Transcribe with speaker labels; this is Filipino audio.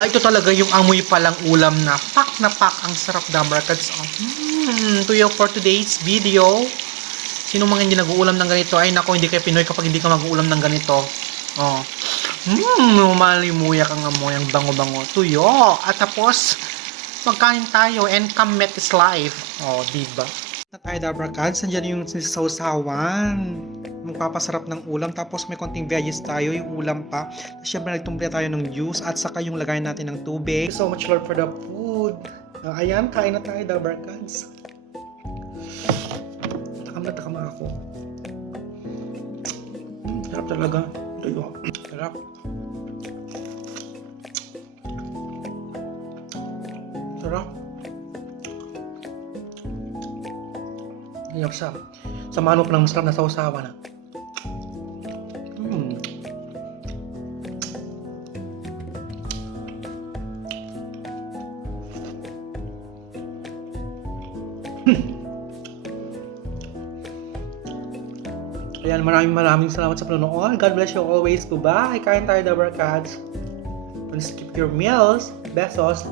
Speaker 1: Ito talaga yung amoy palang ulam na pak na pak ang sarap dabarkads. Oh. Hmm, to you for today's video. Sino mga hindi nag-uulam ng ganito? Ay nako, hindi kayo Pinoy kapag hindi ka mag-uulam ng ganito. Oh. Hmm, malimuya kang amoy ang bango-bango. Tuyo. At tapos, magkain tayo and commit is life. Oh, diba? Na tayo dabarkads, nandiyan yung sausawan. Magpapasarap ng ulam. Tapos may konting veggies tayo, yung ulam pa. Siyempre, nagtumble tayo ng juice at saka yung lagay natin ng tubig. So much Lord for the food. Uh, ayan, kain na tayo, Dabarkads. Takam na takam ako. Mm, sarap talaga. Tuyo. Sarap. Sarap. Ganyan sa sa manok ng masarap na sausawa na. Mm. Ayan, maraming maraming salamat sa panonood. God bless you always. Bye-bye. Kain tayo, Dabarkads. Please keep your meals. Besos.